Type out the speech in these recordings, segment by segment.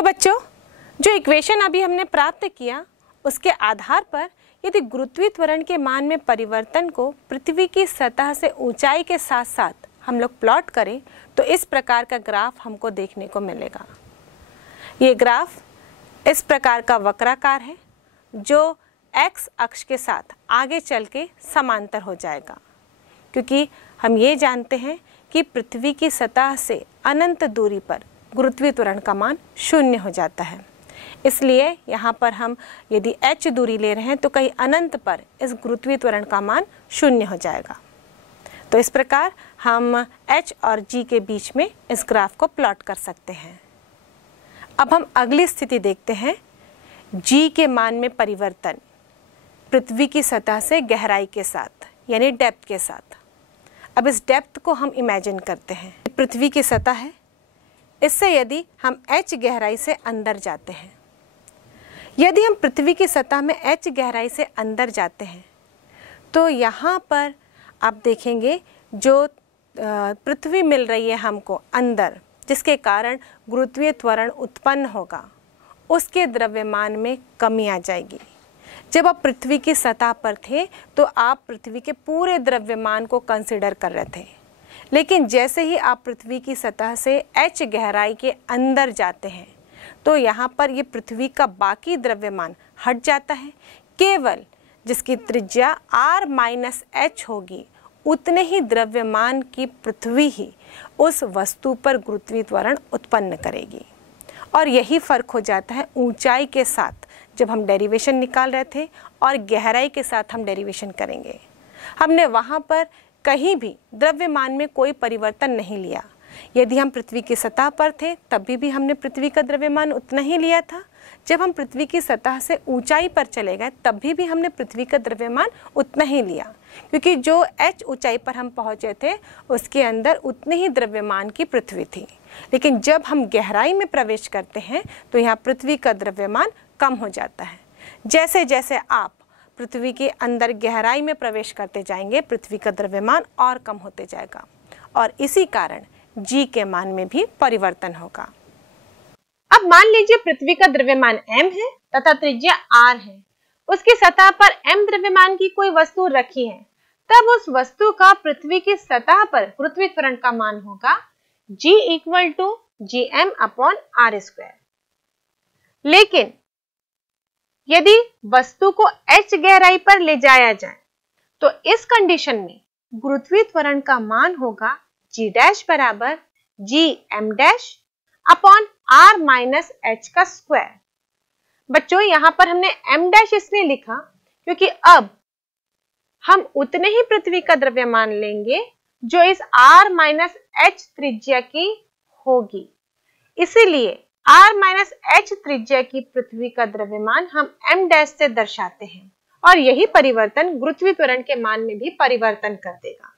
तो बच्चों, जो इक्वेशन अभी हमने प्राप्त किया उसके आधार पर यदि गुरुत्वीय त्वरण के मान में परिवर्तन को पृथ्वी की सतह से ऊंचाई के साथ साथ हम लोग प्लॉट करें तो इस प्रकार का ग्राफ हमको देखने को मिलेगा। ये ग्राफ इस प्रकार का वक्राकार है जो x अक्ष के साथ आगे चल के समांतर हो जाएगा, क्योंकि हम ये जानते हैं कि पृथ्वी की सतह से अनंत दूरी पर गुरुत्वीय त्वरण का मान 0 हो जाता है। इसलिए यहाँ पर हम यदि h दूरी ले रहे हैं तो कहीं अनंत पर इस गुरुत्वीय त्वरण का मान 0 हो जाएगा। तो इस प्रकार हम h और g के बीच में इस ग्राफ को प्लॉट कर सकते हैं। अब हम अगली स्थिति देखते हैं, g के मान में परिवर्तन पृथ्वी की सतह से गहराई के साथ यानी डेप्थ के साथ। अब इस डेप्थ को हम इमेजिन करते हैं, पृथ्वी की सतह है, इससे यदि हम h गहराई से अंदर जाते हैं, यदि हम पृथ्वी की सतह में h गहराई से अंदर जाते हैं तो यहाँ पर आप देखेंगे जो पृथ्वी मिल रही है हमको अंदर, जिसके कारण गुरुत्वीय त्वरण उत्पन्न होगा, उसके द्रव्यमान में कमी आ जाएगी। जब आप पृथ्वी की सतह पर थे तो आप पृथ्वी के पूरे द्रव्यमान को कंसिडर कर रहे थे, लेकिन जैसे ही आप पृथ्वी की सतह से h गहराई के अंदर जाते हैं तो यहाँ पर ये पृथ्वी का बाकी द्रव्यमान हट जाता है। केवल जिसकी त्रिज्या r-h होगी उतने ही द्रव्यमान की पृथ्वी ही उस वस्तु पर गुरुत्वीय त्वरण उत्पन्न करेगी। और यही फ़र्क हो जाता है ऊंचाई के साथ जब हम डेरिवेशन निकाल रहे थे और गहराई के साथ हम डेरिवेशन करेंगे। हमने वहाँ पर कहीं भी द्रव्यमान में कोई परिवर्तन नहीं लिया। यदि हम पृथ्वी की सतह पर थे तभी भी हमने पृथ्वी का द्रव्यमान उतना ही लिया था। जब हम पृथ्वी की सतह से ऊंचाई पर चले गए तभी भी हमने पृथ्वी का द्रव्यमान उतना ही लिया, क्योंकि जो h ऊंचाई पर हम पहुँचे थे उसके अंदर उतने ही द्रव्यमान की पृथ्वी थी। लेकिन जब हम गहराई में प्रवेश करते हैं तो यहाँ पृथ्वी का द्रव्यमान कम हो जाता है। जैसे जैसे आप पृथ्वी के अंदर गहराई में प्रवेश करते जाएंगे पृथ्वी का द्रव्यमान और कम होते जाएगा और इसी कारण g के मान में भी परिवर्तन होगा। अब मान लीजिए पृथ्वी का द्रव्यमान m है तथा त्रिज्या r है, उसकी सतह पर m द्रव्यमान की कोई वस्तु रखी है, तब उस वस्तु का पृथ्वी की सतह पर गुरुत्वीय त्वरण का मान होगा g = gm/r²। लेकिन यदि वस्तु को h गहराई पर ले जाया जाए तो इस कंडीशन में गुरुत्वीय त्वरण का मान होगा g' = gm'/r-h²। बच्चों, यहाँ पर हमने m' इसलिए लिखा क्योंकि अब हम उतने ही पृथ्वी का द्रव्यमान लेंगे जो इस r-h त्रिज्या की होगी। इसीलिए r-h त्रिज्या की पृथ्वी का द्रव्यमान हम m' से दर्शाते हैं और यही परिवर्तन गुरुत्वीय त्वरण के मान में भी परिवर्तन कर देगा।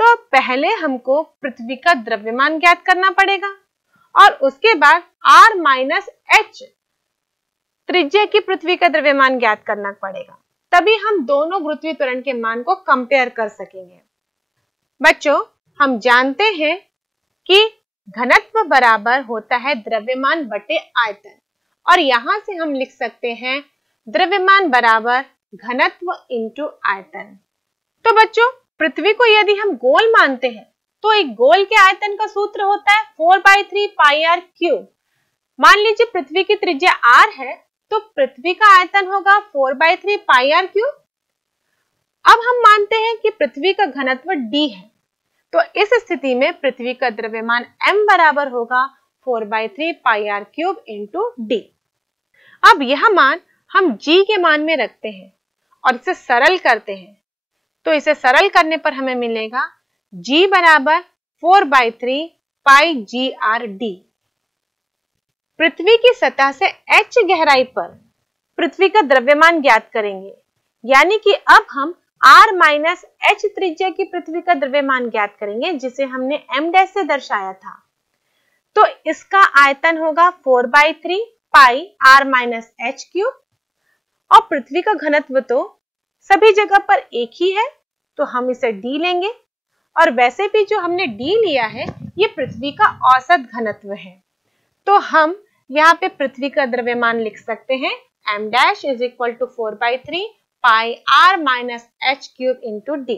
तो पहले हमको पृथ्वी का द्रव्यमान ज्ञात करना पड़ेगा और उसके बाद r-h त्रिज्या की पृथ्वी का द्रव्यमान ज्ञात करना पड़ेगा, तभी हम दोनों गुरुत्वीय त्वरण के मान को कंपेयर कर सकेंगे। बच्चों, हम जानते हैं कि घनत्व बराबर होता है द्रव्यमान बटे आयतन और यहां से हम लिख सकते हैं द्रव्यमान बराबर घनत्व इंटू आयतन। तो बच्चों, पृथ्वी को यदि हम गोल मानते हैं तो एक गोल के आयतन का सूत्र होता है 4/3πr³। मान लीजिए पृथ्वी की त्रिज्या r है तो पृथ्वी का आयतन होगा 4/3πr³। अब हम मानते हैं कि पृथ्वी का घनत्व d है, तो इस स्थिति में पृथ्वी का द्रव्यमान m बराबर होगा 4/3πr³ इंटू d। अब यह मान हम g के मान में रखते हैं और इसे सरल करते हैं, तो इसे सरल करने पर हमें मिलेगा g बराबर 4/3πgr⁵d। पृथ्वी की सतह से h गहराई पर पृथ्वी का द्रव्यमान ज्ञात करेंगे, यानी कि अब हम r-h त्रिज्या की पृथ्वी का द्रव्यमान ज्ञात करेंगे जिसे हमने m' से दर्शाया था। तो इसका आयतन होगा 4/3πr-h³ और पृथ्वी का घनत्व तो सभी जगह पर एक ही है तो हम इसे d लेंगे और वैसे भी जो हमने d लिया है ये पृथ्वी का औसत घनत्व है, तो हम यहाँ पे पृथ्वी का द्रव्यमान लिख सकते हैं m dash is equal to 4/3 pi r minus h cube into d।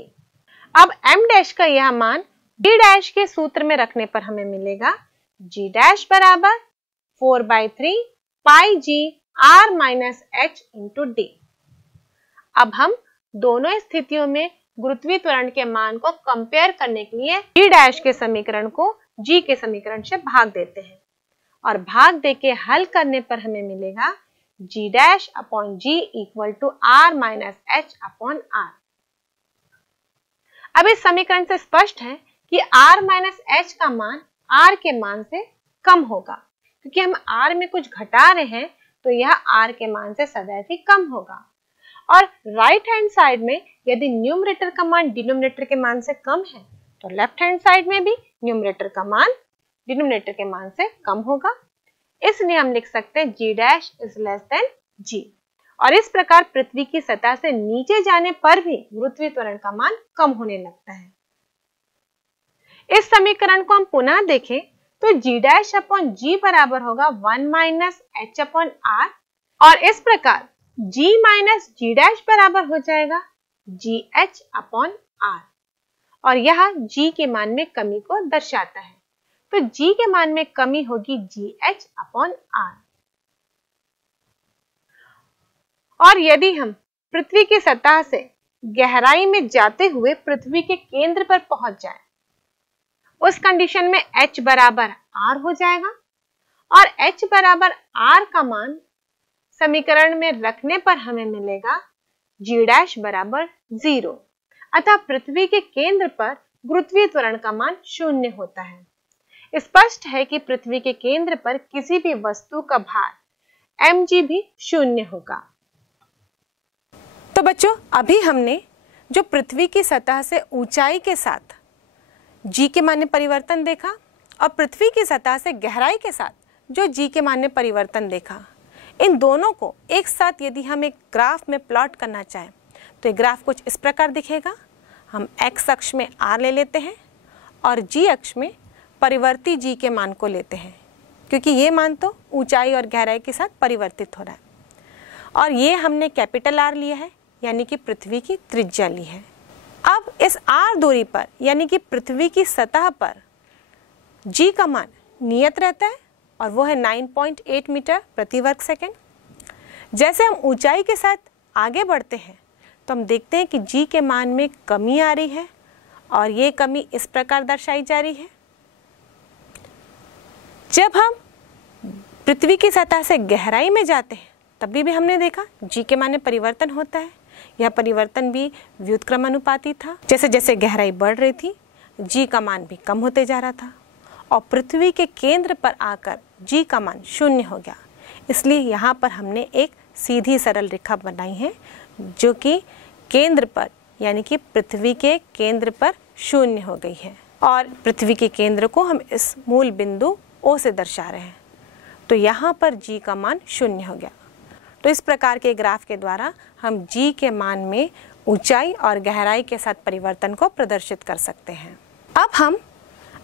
अब m डैश का यह मान d डैश के सूत्र में रखने पर हमें मिलेगा g डैश बराबर 4/3 पाई g r minus h into d। अब हम दोनों स्थितियों में गुरुत्वीय त्वरण के मान को कंपेयर करने के लिए g डैश के समीकरण को g के समीकरण से भाग देते हैं और भाग देके हल करने पर हमें मिलेगा g dash upon g equal to r minus h upon r। अब इस समीकरण से स्पष्ट है कि r माइनस h का मान r के मान से कम होगा, क्योंकि हम r में कुछ घटा रहे हैं तो यह r के मान से सदैव ही कम होगा। और राइट हैंड साइड में यदि न्यूमरेटर का मान डिनोमिनेटर के मान से कम है तो लेफ्ट हैंड साइड में भी न्यूमरेटर का मान डिनोमिनेटर के मान से कम होगा। इसलिए हम लिख सकते हैं g dash is less than g। और इस प्रकार पृथ्वी की सतह से नीचे जाने पर भी गुरुत्वीय त्वरण का मान कम होने लगता है। इस समीकरण को हम पुनः देखें तो g डैश अपॉन g बराबर होगा 1 माइनस h अपॉन r, और इस प्रकार g माइनस g डैश बराबर हो जाएगा gh अपॉन r, और यह g के मान में कमी को दर्शाता है। तो g के मान में कमी होगी gh अपॉन r। और यदि हम पृथ्वी की सतह से गहराई में जाते हुए पृथ्वी के केंद्र पर पहुंच जाए, उस कंडीशन में h बराबर r हो जाएगा, और h बराबर r का मान समीकरण में रखने पर हमें मिलेगा g डैश बराबर 0। अतः पृथ्वी के केंद्र पर गुरुत्वीय त्वरण का मान 0 होता है। स्पष्ट है कि पृथ्वी के केंद्र पर किसी भी वस्तु का भार mg भी 0 होगा। तो बच्चों, अभी हमने जो पृथ्वी की सतह से ऊंचाई के साथ g के मान में परिवर्तन देखा और पृथ्वी की सतह से गहराई के साथ जो g के मान में परिवर्तन देखा, इन दोनों को एक साथ यदि हम एक ग्राफ में प्लॉट करना चाहें तो ये ग्राफ कुछ इस प्रकार दिखेगा। हम x अक्ष में r ले लेते हैं और g अक्ष में परिवर्ती g के मान को लेते हैं, क्योंकि ये मान तो ऊंचाई और गहराई के साथ परिवर्तित हो रहा है। और ये हमने कैपिटल R लिया है, यानी कि पृथ्वी की त्रिज्या ली है। अब इस r दूरी पर यानी कि पृथ्वी की सतह पर g का मान नियत रहता है और वो है 9.8 मीटर प्रति वर्ग सेकेंड। जैसे हम ऊंचाई के साथ आगे बढ़ते हैं तो हम देखते हैं कि g के मान में कमी आ रही है, और ये कमी इस प्रकार दर्शाई जा रही है। जब हम पृथ्वी की सतह से गहराई में जाते हैं तभी भी हमने देखा g के मान में परिवर्तन होता है। यह परिवर्तन भी व्युत्क्रमानुपाती था। जैसे जैसे गहराई बढ़ रही थी g का मान भी कम होते जा रहा था, और पृथ्वी के केंद्र पर आकर g का मान 0 हो गया। इसलिए यहाँ पर हमने एक सीधी सरल रेखा बनाई है जो कि केंद्र पर यानी कि पृथ्वी के केंद्र पर 0 हो गई है, और पृथ्वी के केंद्र को हम इस मूल बिंदु O से दर्शा रहे हैं। तो यहाँ पर g का मान 0 हो गया। तो इस प्रकार के ग्राफ के द्वारा हम g के मान में ऊंचाई और गहराई के साथ परिवर्तन को प्रदर्शित कर सकते हैं। अब हम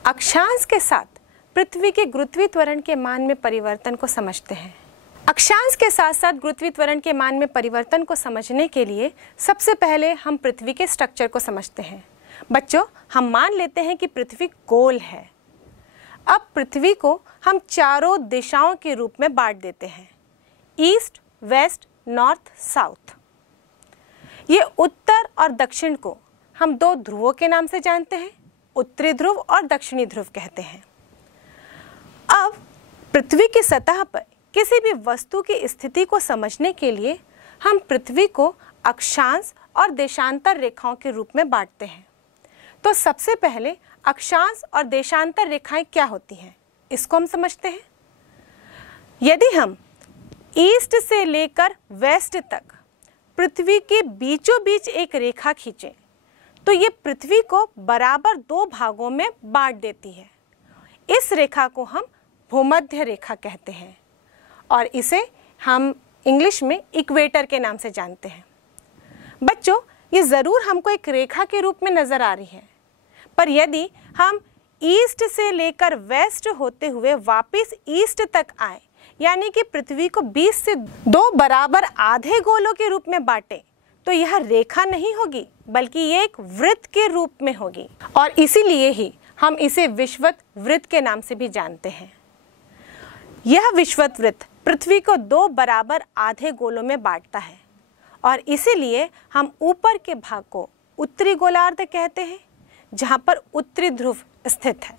अक्षांश के साथ पृथ्वी के गुरुत्वीय त्वरण के मान में परिवर्तन को समझते हैं। अक्षांश के साथ साथ गुरुत्वीय त्वरण के मान में परिवर्तन को समझने के लिए सबसे पहले हम पृथ्वी के स्ट्रक्चर को समझते हैं। बच्चों, हम मान लेते हैं कि पृथ्वी गोल है। अब पृथ्वी को हम चारों दिशाओं के रूप में बांट देते हैं, ईस्ट, वेस्ट, नॉर्थ, साउथ। ये उत्तर और दक्षिण को हम 2 ध्रुवों के नाम से जानते हैं, उत्तरी ध्रुव और दक्षिणी ध्रुव कहते हैं। अब पृथ्वी की सतह पर किसी भी वस्तु की स्थिति को समझने के लिए हम पृथ्वी को अक्षांश और देशांतर रेखाओं के रूप में बांटते हैं। तो सबसे पहले अक्षांश और देशांतर रेखाएं क्या होती हैं, इसको हम समझते हैं। यदि हम ईस्ट से लेकर वेस्ट तक पृथ्वी के बीचों बीच एक रेखा खींचें तो ये पृथ्वी को बराबर 2 भागों में बांट देती है। इस रेखा को हम भूमध्य रेखा कहते हैं, और इसे हम इंग्लिश में इक्वेटर के नाम से जानते हैं। बच्चों, ये ज़रूर हमको एक रेखा के रूप में नज़र आ रही है, पर यदि हम ईस्ट से लेकर वेस्ट होते हुए वापस ईस्ट तक आए यानी कि पृथ्वी को 20 से 2 बराबर आधे गोलों के रूप में बांटे तो यह रेखा नहीं होगी बल्कि ये एक वृत्त के रूप में होगी, और इसीलिए ही हम इसे विषुवत वृत्त के नाम से भी जानते हैं। यह विषुवत वृत्त पृथ्वी को 2 बराबर आधे गोलों में बांटता है और इसीलिए हम ऊपर के भाग को उत्तरी गोलार्ध कहते हैं जहाँ पर उत्तरी ध्रुव स्थित है,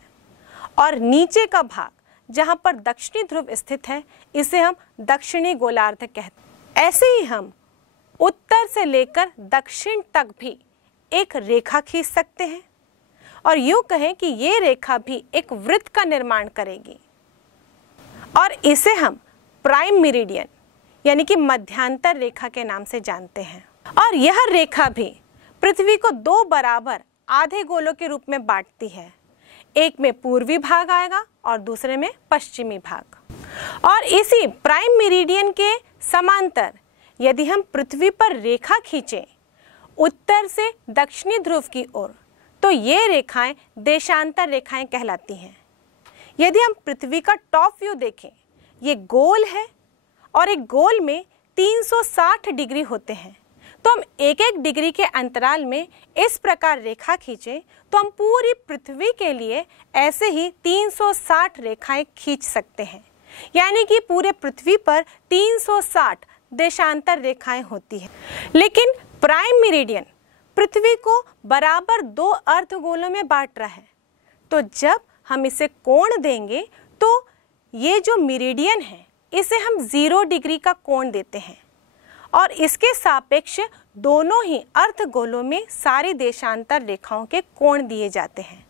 और नीचे का भाग जहाँ पर दक्षिणी ध्रुव स्थित है इसे हम दक्षिणी गोलार्ध कहते हैं। ऐसे ही हम उत्तर से लेकर दक्षिण तक भी एक रेखा खींच सकते हैं और यूँ कहें कि ये रेखा भी एक वृत्त का निर्माण करेगी और इसे हम प्राइम मेरिडियन यानी कि मध्यांतर रेखा के नाम से जानते हैं। और यह रेखा भी पृथ्वी को 2 बराबर आधे गोलों के रूप में बांटती है, एक में पूर्वी भाग आएगा और दूसरे में पश्चिमी भाग। और इसी प्राइम मेरिडियन के समांतर यदि हम पृथ्वी पर रेखा खींचें उत्तर से दक्षिणी ध्रुव की ओर तो ये रेखाएं देशांतर रेखाएं कहलाती हैं। यदि हम पृथ्वी का टॉप व्यू देखें, ये गोल है और एक गोल में 360 डिग्री होते हैं, तो हम एक एक डिग्री के अंतराल में इस प्रकार रेखा खींचें तो हम पूरी पृथ्वी के लिए ऐसे ही 360 रेखाएं खींच सकते हैं, यानी कि पूरे पृथ्वी पर 360 देशांतर रेखाएं होती हैं। लेकिन प्राइम मेरिडियन पृथ्वी को बराबर 2 अर्धगोलों में बांट रहा है, तो जब हम इसे कोण देंगे तो ये जो मेरिडियन है इसे हम 0 डिग्री का कोण देते हैं और इसके सापेक्ष दोनों ही अर्धगोलों में सारी देशांतर रेखाओं के कोण दिए जाते हैं।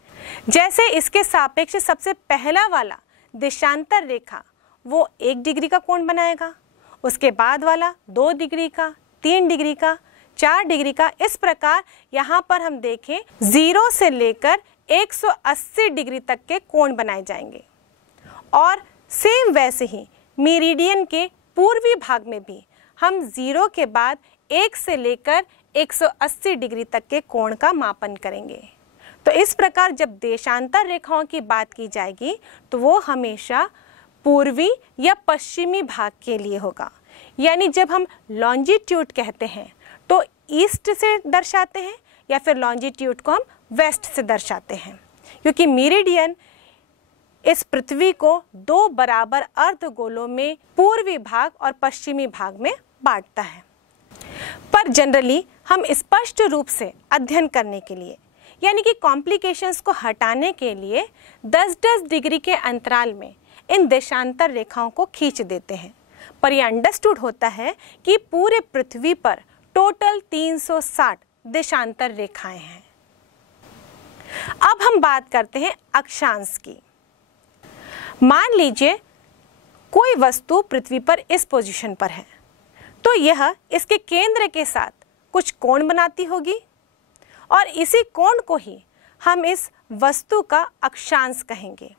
जैसे इसके सापेक्ष सबसे पहला वाला देशांतर रेखा वो 1 डिग्री का कोण बनाएगा, उसके बाद वाला 2 डिग्री का, 3 डिग्री का, 4 डिग्री का। इस प्रकार यहाँ पर हम देखें 0 से लेकर 180 डिग्री तक के कोण बनाए जाएंगे। और सेम वैसे ही मेरिडियन के पूर्वी भाग में भी हम 0 के बाद 1 से लेकर 180 डिग्री तक के कोण का मापन करेंगे। तो इस प्रकार जब देशांतर रेखाओं की बात की जाएगी तो वो हमेशा पूर्वी या पश्चिमी भाग के लिए होगा। यानी जब हम लॉन्जिट्यूड कहते हैं तो ईस्ट से दर्शाते हैं या फिर लॉन्जिट्यूड को हम वेस्ट से दर्शाते हैं, क्योंकि मेरिडियन इस पृथ्वी को 2 बराबर अर्धगोलों में पूर्वी भाग और पश्चिमी भाग में बांटता है। पर जनरली हम स्पष्ट रूप से अध्ययन करने के लिए यानी कि कॉम्प्लिकेशंस को हटाने के लिए 10-10 डिग्री के अंतराल में इन देशांतर रेखाओं को खींच देते हैं, पर यह अंडरस्टूड होता है कि पूरे पृथ्वी पर टोटल 360 देशांतर रेखाएं हैं। अब हम बात करते हैं अक्षांश की। मान लीजिए कोई वस्तु पृथ्वी पर इस पोजीशन पर है तो यह इसके केंद्र के साथ कुछ कोण बनाती होगी और इसी कोण को ही हम इस वस्तु का अक्षांश कहेंगे।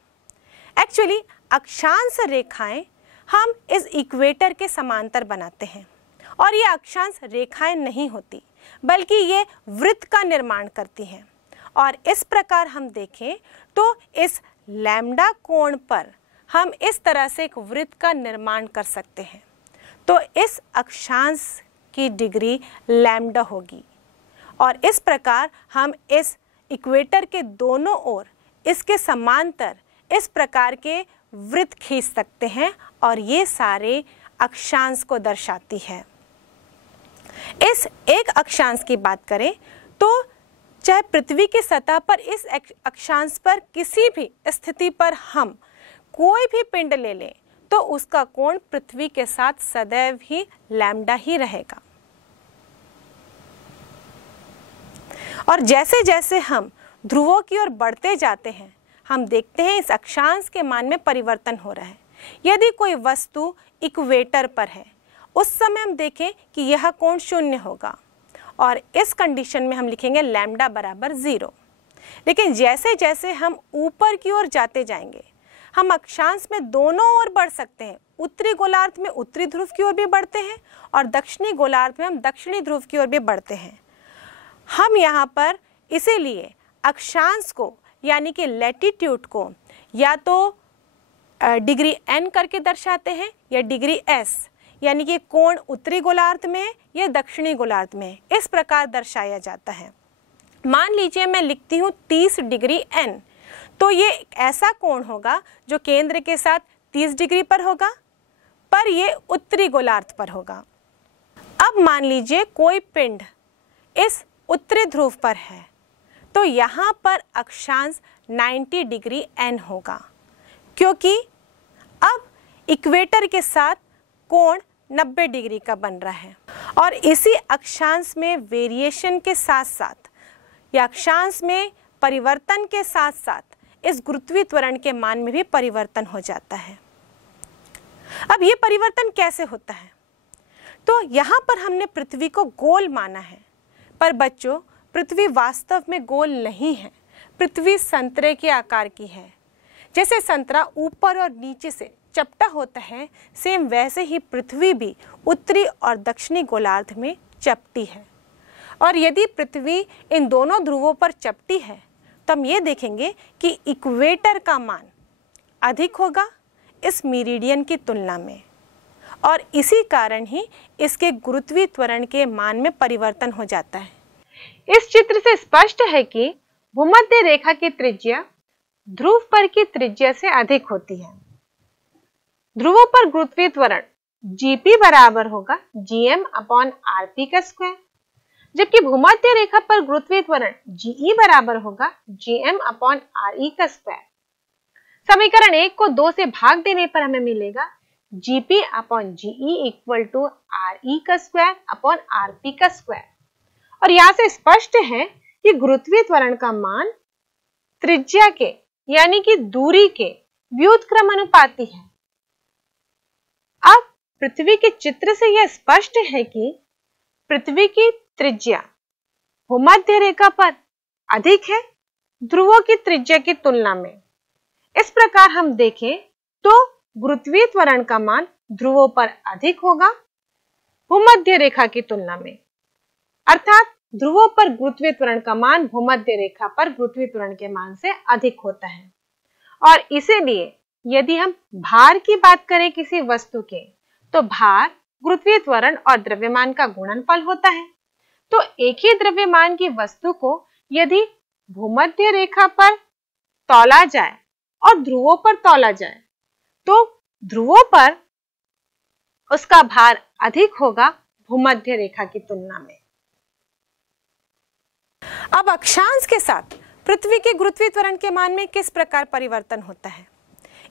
एक्चुअली अक्षांश रेखाएं हम इस इक्वेटर के समांतर बनाते हैं और ये अक्षांश रेखाएं नहीं होती बल्कि ये वृत्त का निर्माण करती हैं। और इस प्रकार हम देखें तो इस लैम्डा कोण पर हम इस तरह से एक वृत्त का निर्माण कर सकते हैं। तो इस अक्षांश की डिग्री लैम्डा होगी और इस प्रकार हम इस इक्वेटर के दोनों ओर इसके समांतर इस प्रकार के वृत्त खींच सकते हैं और ये सारे अक्षांश को दर्शाती है। इस एक अक्षांश की बात करें तो चाहे पृथ्वी की सतह पर इस अक्षांश पर किसी भी स्थिति पर हम कोई भी पिंड ले लें तो उसका कोण पृथ्वी के साथ सदैव ही लैम्डा ही रहेगा। और जैसे जैसे हम ध्रुवों की ओर बढ़ते जाते हैं हम देखते हैं इस अक्षांश के मान में परिवर्तन हो रहा है। यदि कोई वस्तु इक्वेटर पर है उस समय हम देखें कि यह कोण 0 होगा और इस कंडीशन में हम लिखेंगे लैम्डा बराबर 0। लेकिन जैसे जैसे हम ऊपर की ओर जाते जाएंगे हम अक्षांश में दोनों ओर बढ़ सकते हैं। उत्तरी गोलार्ध में उत्तरी ध्रुव की ओर भी बढ़ते हैं और दक्षिणी गोलार्ध में हम दक्षिणी ध्रुव की ओर भी बढ़ते हैं। हम यहाँ पर इसीलिए अक्षांश को यानी कि लैटिट्यूड को या तो डिग्री n करके दर्शाते हैं या डिग्री s, यानी कि कोण उत्तरी गोलार्ध में है या दक्षिणी गोलार्ध में है, इस प्रकार दर्शाया जाता है। मान लीजिए मैं लिखती हूँ 30 डिग्री n, तो ये ऐसा कोण होगा जो केंद्र के साथ 30 डिग्री पर होगा, पर ये उत्तरी गोलार्ध पर होगा। अब मान लीजिए कोई पिंड इस उत्तरी ध्रुव पर है, तो यहाँ पर अक्षांश 90 डिग्री n होगा, क्योंकि अब इक्वेटर के साथ कोण 90 डिग्री का बन रहा है। और इसी अक्षांश में वेरिएशन के साथ साथ या अक्षांश में परिवर्तन के साथ साथ इस गुरुत्वीय त्वरण के मान में भी परिवर्तन हो जाता है। अब ये परिवर्तन कैसे होता है? तो यहाँ पर हमने पृथ्वी को गोल माना है, पर बच्चों पृथ्वी वास्तव में गोल नहीं है। पृथ्वी संतरे के आकार की है। जैसे संतरा ऊपर और नीचे से चपटा होता है, सेम वैसे ही पृथ्वी भी उत्तरी और दक्षिणी गोलार्ध में चपटी है। और यदि पृथ्वी इन दोनों ध्रुवों पर चपटी है तो हम ये देखेंगे कि इक्वेटर का मान अधिक होगा इस मेरिडियन की तुलना में, और इसी कारण ही इसके गुरुत्वीय त्वरण के मान में परिवर्तन हो जाता है। इस चित्र से स्पष्ट है कि भूमध्य रेखा की त्रिज्या ध्रुव पर की त्रिज्या से अधिक होती है। ध्रुवों पर गुरुत्वीय त्वरण Gp बराबर होगा Gm/rp का स्क्वायर, जबकि भूमध्य रेखा पर गुरुत्वीय त्वरण Ge बराबर होगा Gm/re का स्क्वायर। समीकरण 1 को 2 से भाग देने पर हमें मिलेगा Gp/Ge = re का स्क्वायर अपॉन rp का स्क्वायर। और यहाँ से स्पष्ट है कि गुरुत्वीय त्वरण का मान त्रिज्या के यानी कि दूरी के व्युत्क्रमानुपाती है। अब पृथ्वी के चित्र से यह स्पष्ट है कि पृथ्वी की त्रिज्या भूमध्य रेखा पर अधिक है ध्रुवों की त्रिज्या की तुलना में। इस प्रकार हम देखें तो गुरुत्वीय त्वरण का मान ध्रुवों पर अधिक होगा भूमध्य रेखा की तुलना में, अर्थात ध्रुवों पर गुरुत्वीय त्वरण का मान भूमध्य रेखा पर गुरुत्वीय त्वरण के मान से अधिक होता है। और इसीलिए यदि हम भार की बात करें किसी वस्तु के, तो भार गुरुत्वीय त्वरण और द्रव्यमान का गुणनफल होता है। तो एक ही द्रव्यमान की वस्तु को यदि भूमध्य रेखा पर तौला जाए और ध्रुवों पर तौला जाए, तो ध्रुवों पर उसका भार अधिक होगा भूमध्य रेखा की तुलना में। अब अक्षांश के साथ पृथ्वी के गुरुत्वीय त्वरण के मान में किस प्रकार परिवर्तन होता है,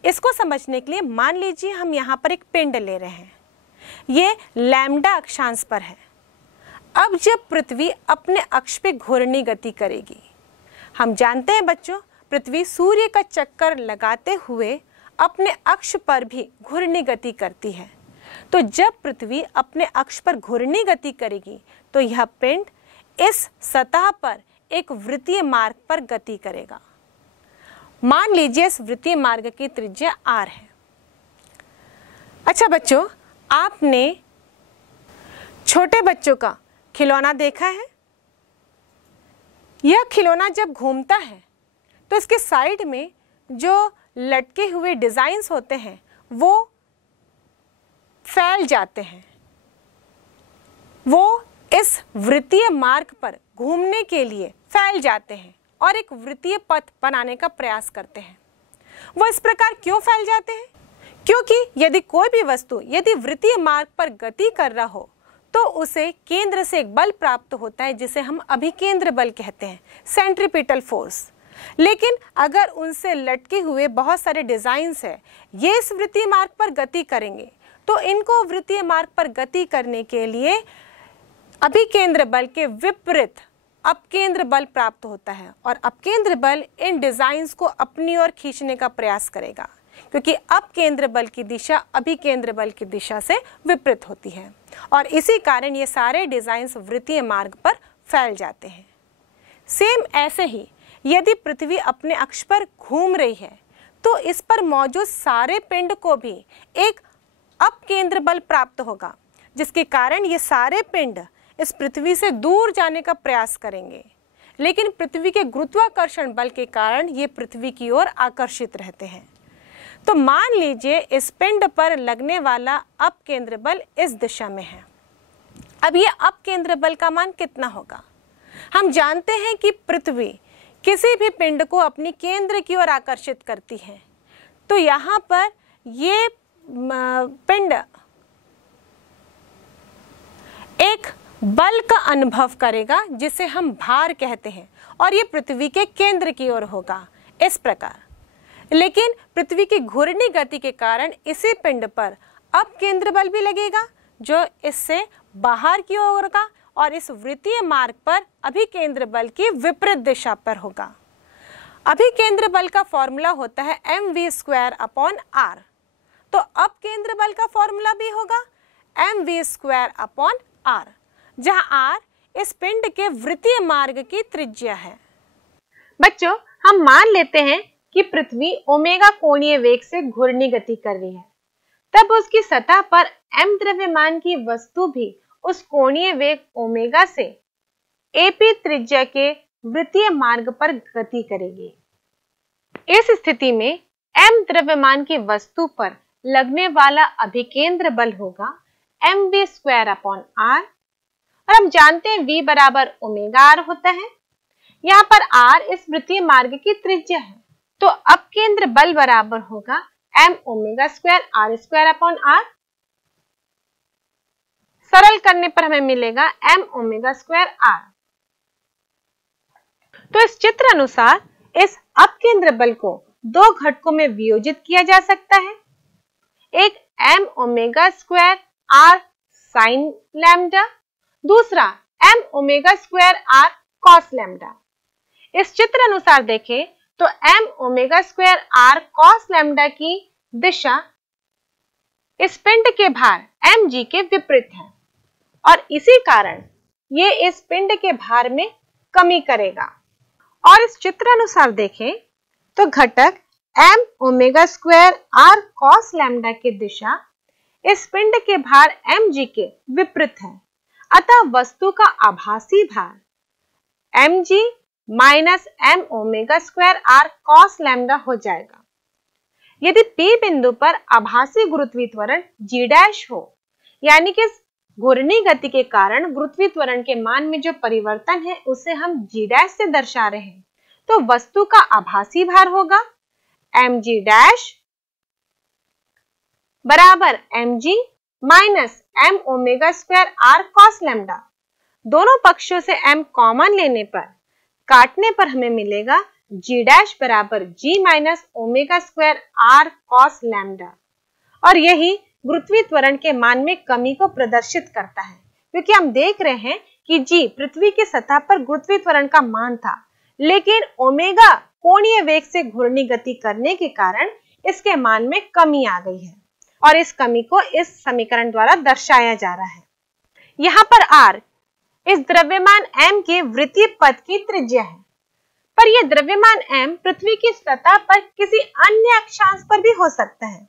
इसको समझने के लिए मान लीजिए हम यहाँ पर एक पिंड ले रहे हैं। ये लैम्डा अक्षांश पर है। अब जब पृथ्वी अपने अक्ष पे घूर्णी गति करेगी, हम जानते हैं बच्चों पृथ्वी सूर्य का चक्कर लगाते हुए अपने अक्ष पर भी घूर्णी गति करती है। तो जब पृथ्वी अपने अक्ष पर घूर्णी गति करेगी तो यह पिंड इस सतह पर एक वृत्तीय मार्ग पर गति करेगा। मान लीजिए इस वृत्तीय मार्ग की त्रिज्या r है। अच्छा बच्चों, आपने छोटे बच्चों का खिलौना देखा है? यह खिलौना जब घूमता है तो इसके साइड में जो लटके हुए डिजाइन्स होते हैं वो फैल जाते हैं। वो इस वृत्तीय मार्ग पर घूमने के लिए फैल जाते हैं और एक वृत्तीय पथ बनाने का प्रयास करते हैं। वो इस प्रकार क्यों फैल जाते हैं? क्योंकि यदि कोई भी वस्तु यदि वृत्तीय मार्ग पर गति कर रहा हो तो उसे केंद्र से एक बल प्राप्त होता है जिसे हम अभिकेंद्र बल कहते हैं, सेंट्रीपिटल फोर्स। लेकिन अगर उनसे लटके हुए बहुत सारे डिजाइन्स है, ये इस वृत्तीय मार्ग पर गति करेंगे तो इनको वृत्तीय मार्ग पर गति करने के लिए अभिकेंद्र बल के विपरीत अपकेंद्र बल प्राप्त होता है, और अपकेंद्र बल इन डिजाइन्स को अपनी ओर खींचने का प्रयास करेगा, क्योंकि अपकेंद्र बल की दिशा अभिकेंद्र बल की दिशा से विपरीत होती है, और इसी कारण ये सारे डिजाइन्स वृत्तीय मार्ग पर फैल जाते हैं। सेम ऐसे ही यदि पृथ्वी अपने अक्ष पर घूम रही है तो इस पर मौजूद सारे पिंड को भी एक अपकेंद्र बल प्राप्त होगा, जिसके कारण ये सारे पिंड इस पृथ्वी से दूर जाने का प्रयास करेंगे। लेकिन पृथ्वी के गुरुत्वाकर्षण बल के कारण ये पृथ्वी की ओर आकर्षित रहते हैं। तो मान लीजिए इस पिंड पर लगने वाला अपकेंद्र बल इस दिशा में है। अब ये अपकेंद्र बल का मान कितना होगा? हम जानते हैं कि पृथ्वी किसी भी पिंड को अपनी केंद्र की ओर आकर्षित करती है, तो यहाँ पर ये पिंड एक बल का अनुभव करेगा जिसे हम भार कहते हैं, और ये पृथ्वी के केंद्र की ओर होगा इस प्रकार। लेकिन पृथ्वी की घूर्णी गति के कारण इसी पिंड पर अपकेंद्र बल भी लगेगा जो इससे बाहर की ओर होगा, और इस वृत्तीय मार्ग पर अभिकेंद्र बल की विपरीत दिशा पर होगा। अभिकेंद्र बल का फॉर्मूला होता है mv²/r। तो अपकेंद्र बल का फॉर्मूला भी होगा mv²/r, जहां r इस पिंड के वृत्तीय मार्ग की त्रिज्या है। बच्चों, हम मान लेते हैं कि पृथ्वी ओमेगा कोणीय वेग से घूर्णी गति कर रही है, तब उसकी सतह पर m द्रव्यमान की वस्तु भी उस कोणीय वेग ओमेगा से AP त्रिज्या के वृत्तीय मार्ग पर गति करेगी। इस स्थिति में m द्रव्यमान की वस्तु पर लगने वाला अभिकेंद्र बल होगा mv²/r, और हम जानते हैं v बराबर ओमेगा r होता है। यहाँ पर r इस वृत्तीय मार्ग की त्रिज्या है, तो अपकेंद्र बल बराबर होगा mω²r²/r। सरल करने पर हमें मिलेगा mω²r। तो इस चित्र अनुसार इस अपकेंद्र बल को दो घटकों में वियोजित किया जा सकता है, एक mω²r sin लैम्डा, दूसरा mω²r cos लैम्डा। इस चित्र अनुसार देखें तो mω²r cos लैम्डा की दिशा इस पिंड के भार mg के विपरीत है, और इसी कारण ये इस पिंड के भार में कमी करेगा। और इस चित्र अनुसार देखें तो घटक mω²r cos लैम्डा की दिशा इस पिंड के भार mg के विपरीत है, अतः वस्तु का आभासी भार mg minus mω²r cos lambda हो जाएगा। यदि P बिंदु पर आभासी गुरुत्वीय त्वरण g' हो, यानी कि घूर्णी गति के कारण गुरुत्वीय त्वरण के मान में जो परिवर्तन है उसे हम g' से दर्शा रहे हैं, तो वस्तु का आभासी भार होगा mg' बराबर mg minus mω²r cos lambda. दोनों पक्षों से m कॉमन लेने पर, काटने पर हमें मिलेगा g' बराबर g minus ω²r cos lambda, और यही गुरुत्वीय त्वरण के मान में कमी को प्रदर्शित करता है, क्योंकि हम देख रहे हैं कि g पृथ्वी की सतह पर गुरुत्वीय त्वरण का मान था, लेकिन ओमेगा कोणीय वेग से घूर्णी गति करने के कारण इसके मान में कमी आ गई है, और इस कमी को इस समीकरण द्वारा दर्शाया जा रहा है। यहाँ पर r इस द्रव्यमान m के वृत्तीय पथ की त्रिज्या है, पर यह द्रव्यमान m पृथ्वी की सतह पर किसी अन्य अक्षांश पर भी हो सकता है,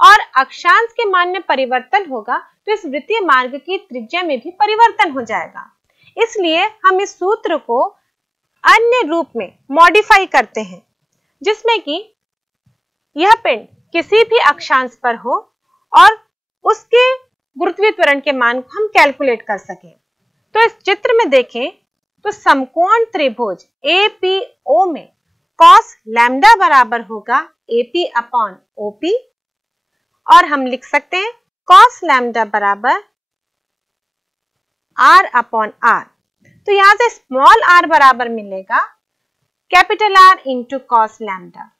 और अक्षांश के मान में परिवर्तन होगा तो इस वृत्तीय मार्ग की त्रिज्या में भी परिवर्तन हो जाएगा। इसलिए हम इस सूत्र को अन्य रूप में मॉडिफाई करते हैं, जिसमें कि यह पिंड किसी भी अक्षांश पर हो और उसके गुरुत्वीय त्वरण के मान को हम कैलकुलेट कर सकें। तो इस चित्र में देखें तो समकोण त्रिभुज APO में cos लैम्डा बराबर होगा AP/OP, और हम लिख सकते हैं cos लैम्डा बराबर R/R। तो यहां से स्मॉल r बराबर मिलेगा capital R into cos lambda,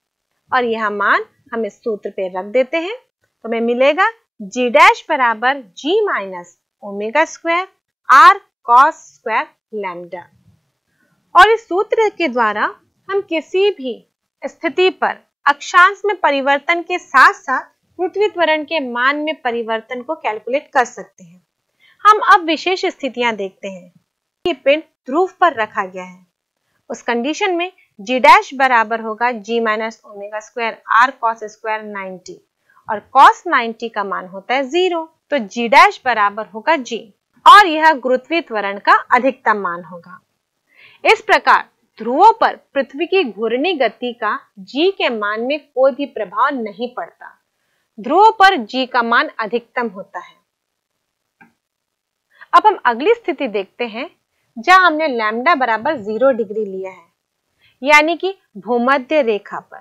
और यह मान हम इस सूत्र पे रख देते हैं, तो हमें मिलेगा g' बराबर g minus ω²r cos square lambda. और इस सूत्र के द्वारा हम किसी भी स्थिति पर अक्षांश में परिवर्तन के साथ साथ पृथ्वी त्वरण के मान में परिवर्तन को कैलकुलेट कर सकते हैं। हम अब विशेष स्थितियां देखते हैं कि पिंड ध्रुव पर रखा गया है। उस कंडीशन में g' बराबर होगा g minus ω²r cos square 90, और cos 90 का मान होता है 0, तो g' बराबर होगा g, और यह गुरुत्वीय त्वरण का अधिकतम मान होगा। इस प्रकार ध्रुवों पर पृथ्वी की घूर्णी गति का g के मान में कोई भी प्रभाव नहीं पड़ता। ध्रुवों पर g का मान अधिकतम होता है। अब हम अगली स्थिति देखते हैं जहां हमने लैम्डा बराबर 0 डिग्री लिया है, यानी कि भूमध्य रेखा पर।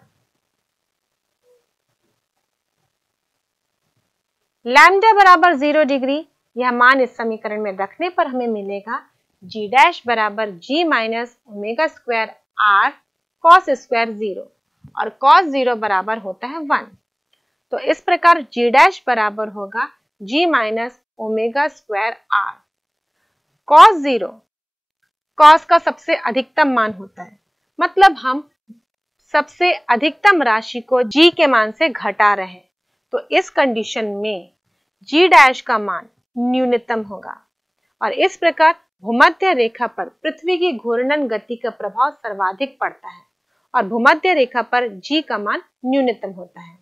लैम्डा बराबर 0 डिग्री, यह मान इस समीकरण में रखने पर हमें मिलेगा g डैश बराबर g minus omega square r cos square 0 और cos 0 बराबर होता है 1। तो इस प्रकार g डैश बराबर होगा g minus omega square r। cos 0 cos का सबसे अधिकतम मान होता है, मतलब हम सबसे अधिकतम राशि को g के मान से घटा रहे हैं। तो इस कंडीशन में g डैश का मान न्यूनतम होगा और इस प्रकार भूमध्य रेखा पर पृथ्वी की घूर्णन गति का प्रभाव सर्वाधिक पड़ता है और भूमध्य रेखा पर g का मान न्यूनतम होता है।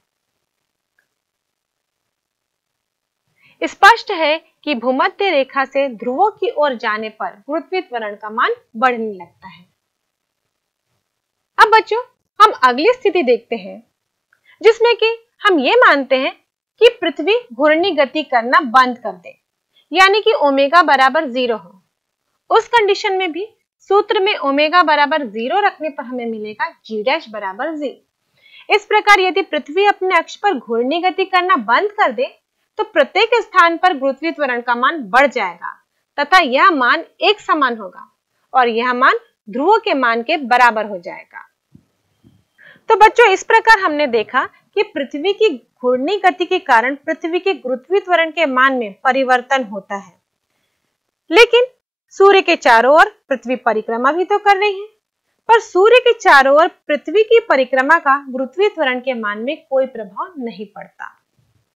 स्पष्ट है कि भूमध्य रेखा से ध्रुवों की ओर जाने पर गुरुत्वीय त्वरण का मान बढ़ने लगता है। अब बच्चों, हम अगली स्थिति देखते हैं जिसमें कि हम ये मानते हैं कि पृथ्वी घूर्णी गति करना बंद कर दे, यानी कि ओमेगा बराबर 0 हो। उस कंडीशन में भी सूत्र में ओमेगा बराबर 0 रखने पर हमें मिलेगा g डैश बराबर 0। इस प्रकार यदि पृथ्वी अपने अक्ष पर घूर्णी गति करना बंद कर दे तो प्रत्येक स्थान पर गुरुत्वीय त्वरण का मान बढ़ जाएगा तथा यह मान एक समान होगा और यह मान ध्रुवों के मान के बराबर हो जाएगा। तो बच्चों, इस प्रकार हमने देखा कि पृथ्वी की घूर्णी गति के कारण पृथ्वी के गुरुत्वीय त्वरण के मान में परिवर्तन होता है, लेकिन सूर्य के चारों ओर पृथ्वी परिक्रमा भी तो कर रही है, पर सूर्य के चारों ओर पृथ्वी की परिक्रमा का गुरुत्वीय त्वरण के मान में कोई प्रभाव नहीं पड़ता।